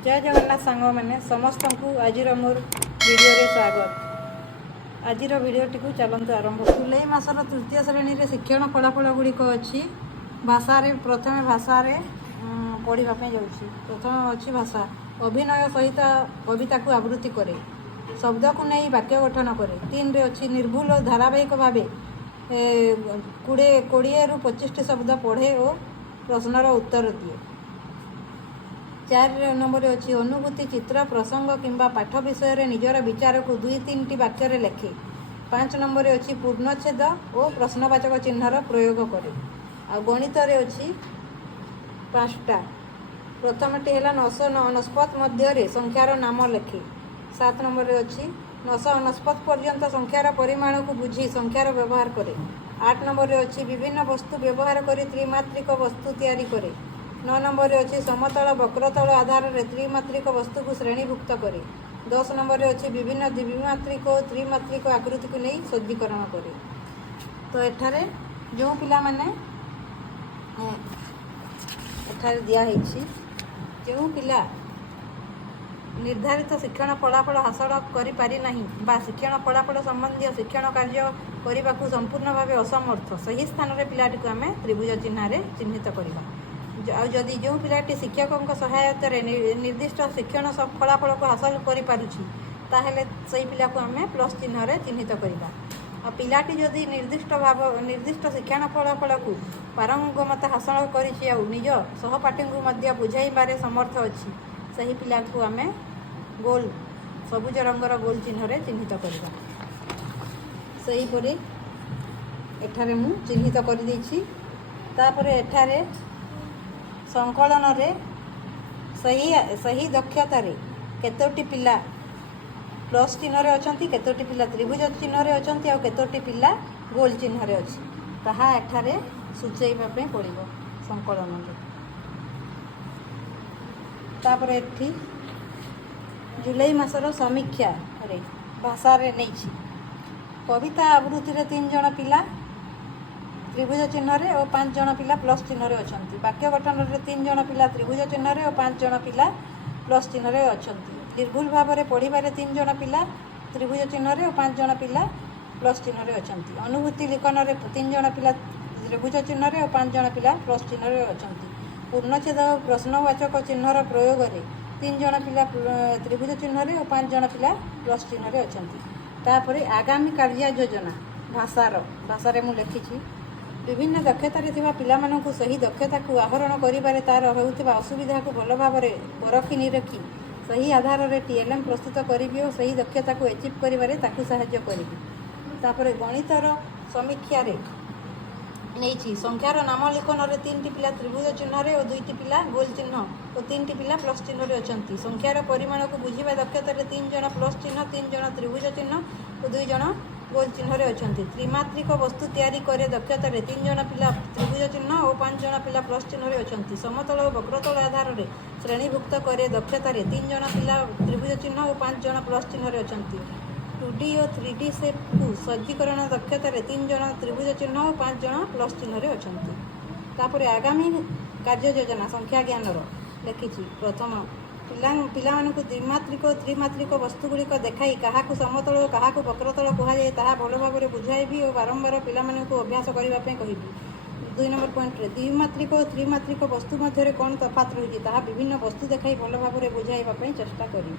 जय जगन्नाथ सांग मैंने समस्त को आज मोर वीडियो रे स्वागत। आज वीडियोटी को चलते आरंभ। जुलाई मासर तृतीय श्रेणी रे शिक्षण फलाफल गुड़िक अच्छी भाषा प्रथम भाषा पढ़ापी जाऊँगी। प्रथम अच्छी भाषा अभिनय सहित कविता को आवृत्ति करे, शब्द को नहीं वाक्य गठन करे। 3 रे अच्छी निर्भुल और धारावाहिक भाव 20 रु 25 शब्द पढ़े और प्रश्नर उत्तर दिए। 4 नंबर अच्छी अनुभूति चित्र प्रसंग किंबा पाठ विषय रे निजर विचार को 2-3 वाक्य लेखे। 5 नंबर अच्छी पूर्णच्छेद और प्रश्नवाचक चिन्हर प्रयोग करे। आ गणित रे अच्छी 5टा। प्रथमटी है 999 मध्य संख्यार नाम लेखे। 7 नंबर अच्छी 999 पर्यंत संख्यार परिमाण को बुझी संख्यार व्यवहार करे। 8 नंबर अच्छी विभिन्न वस्तु व्यवहार कर त्रिमात्रिक वस्तु तैयारी करे। 9 नंबर अच्छी समतल वक्रतल आधार में त्रिमात्रिक वस्तु को श्रेणीभुक्त करे। 10 नंबर अच्छी विभिन्न द्विमात्रिक और त्रिमात्रिक आकृति को नहीं सज्जीकरण करे। तो एठारे जो पिला माने एठारे दिया है जो पिला निर्धारित शिक्षण फलाफल हासिल करि पारि नाही बा शिक्षण फलाफल संबंधी शिक्षण कार्य करने को संपूर्ण भाव असमर्थ सही स्थान में पिलाटी को आम त्रिभुज चिन्ह चिन्हित करवा। जदि जो पिलाटी शिक्षकों सहायता निर्दिष्ट शिक्षण फलाफल को हासिल करें सही पिला को आम प्लस चिन्ह चिन्हित करवा। और पिलाटी जदि निर्दिष्ट शिक्षण फलाफल को पारंगमता हासिल कर निज सहपाठी को बुझाइबारे समर्थ अच्छी सही पिला को आम गोल सबुज रंगर गोल चिन्ह चिन्हित करवा। सहीपरी एठारे मु चिन्हित कर देछि। तापरे एठारे संकलन रे सही दक्षता रे केतोटी पिला प्लस चिन्ह रे अछंती, केतोटी पिला त्रिभुज चिन्ह रे अछंती और केतोटी पिला गोल चिन्ह रे अछि ताहा एठारे सूचैबा पे पड़िबो संकलन रे। तापरे एठी जुलाई मासर समीक्षा रे भाषा रे नैछि कविता आवृत्ति रे 3 जण पिला त्रिभुज चिन्ह रे और 5 जण पिला प्लस चिन्ह रे अछंती। वाक्य गठन रे 3 जण पिला त्रिभुज चिन्ह रे और 5 जण पिला प्लस चिन्ह रे अछंती। निर्भुल भाव रे पढ़िबारे 3 जण पिला त्रिभुज चिन्ह रे और 5 जण पिला प्लस चिन्ह रे अछंती। अनुभूति लिखन रे 3 जण पिला त्रिभुज चिन्ह रे और 5 जण पिला प्लस चिन्ह रे अछंती। पूर्णच्छेद और प्रश्नवाचक चिन्हर प्रयोग रे 3 जण पिला त्रिभुज चिन्ह रे और 5 जण पिला प्लस चिन्ह रे अछंती। तापरे आगामी कार्य योजना भाषा रे मु लिखिछि विभिन्न दक्षता रे पिला मानकु सही दक्षता को आहरण करिबारे तार होउथिबा असुविधा को भल भाव रे परखि निरखि सही आधार रे टीएलएम प्रस्तुत करिबि और सही दक्षता को अचीव करिबारे ताकु सहाय्य करिबि। तापरे गणितर समीक्षा रे नहीं संख्यार नाम लिखन रे 3 पिला त्रिभुज चिन्ह रे और 2 पिला गोल चिन्ह और 3 पिला प्लस चिन्ह रे अछंती। संख्यार परिमाण को बुझिबा दक्षता रे 3 जण प्लस चिन्ह 3 जण त्रिभुज चिन्ह और 2 जण गोल चिन्ह रे अछंती। त्रिमात्रिक वस्तु तैयारी करे दक्षता रे 3 जण पिला त्रिभुज चिन्ह और 5 जण पिला प्लस चिन्ह रे अछंती। समतल और वक्रतल आधार रे श्रेणीभुक्त करे दक्षता रे 3 जण पिला त्रिभुज चिन्ह और 5 जण प्लस चिन्ह रे अछंती। 2D और 3D सेप को सज्जीकरण दक्षता रे 3 जण त्रिभुज चिन्ह और 5 जण प्लस चिन्ह रे अछंती। तापरे आगामी कार्य योजना संख्या ज्ञान लिखिछि प्रथम पिला मानकु द्विमात्रिक और त्रिमात्रिक वस्तुगुड़िक देखाई क्या समतल और क्या वक्रतल कहुए ताहा भल भाव में बुझाइबी और बारंबार पिला मानकु अभ्यास करने कहबी। 2 नंबर पॉइंट रे द्विमात्रिक और त्रिमात्रिक वस्तु मध्य कौन तफात रही विभिन्न वस्तु देखाई भल भाव में बुझाइबा चेष्टा करी।